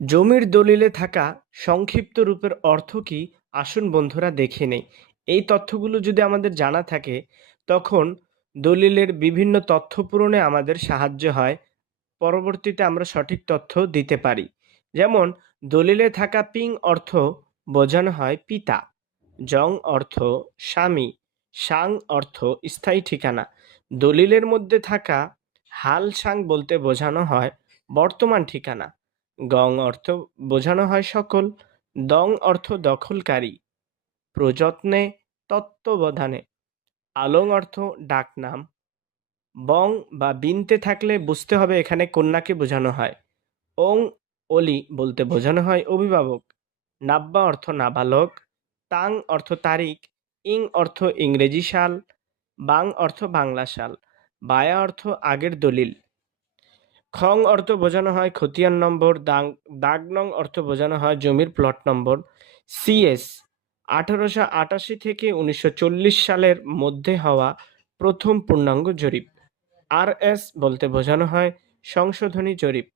জমির দলিলে থাকা সংক্ষিপ্ত রূপের অর্থ কি আসুন বন্ধুরা দেখে নেই। এই তথ্যগুলো যদি আমাদের জানা থাকে তখন দলিলের বিভিন্ন তথ্য পূরণে আমাদের সাহায্য হয়, পরবর্তীতে আমরা সঠিক তথ্য দিতে পারি। যেমন দলিলে থাকা পিং অর্থ বোঝানো হয় পিতা, জং অর্থ স্বামী, সাং অর্থ স্থায়ী ঠিকানা। দলিলের মধ্যে থাকা হাল সাং বলতে বোঝানো হয় বর্তমান ঠিকানা। গং অর্থ বোঝানো হয় সকল, দং অর্থ দখলকারী, প্রযত্নে তত্ত্বাবধানে, আলং অর্থ ডাকনাম, বং বা বিনতে থাকলে বুঝতে হবে এখানে কন্যাকে বোঝানো হয়। ওং অলি বলতে বোঝানো হয় অভিভাবক, নাব্বা অর্থ নাবালক, তাং অর্থ তারিখ, ইং অর্থ ইংরেজি সাল, বাং অর্থ বাংলা সাল, বায়া অর্থ আগের দলিল, খং অর্থ বোঝানো হয় খতিয়ান নম্বর, দাগ নং অর্থ বোঝানো হয় জমির প্লট নম্বর। সিএস 1888 থেকে 1940 সালের মধ্যে হওয়া প্রথম পূর্ণাঙ্গ জরিপ। আর এস বলতে বোঝানো হয় সংশোধনী জরিপ।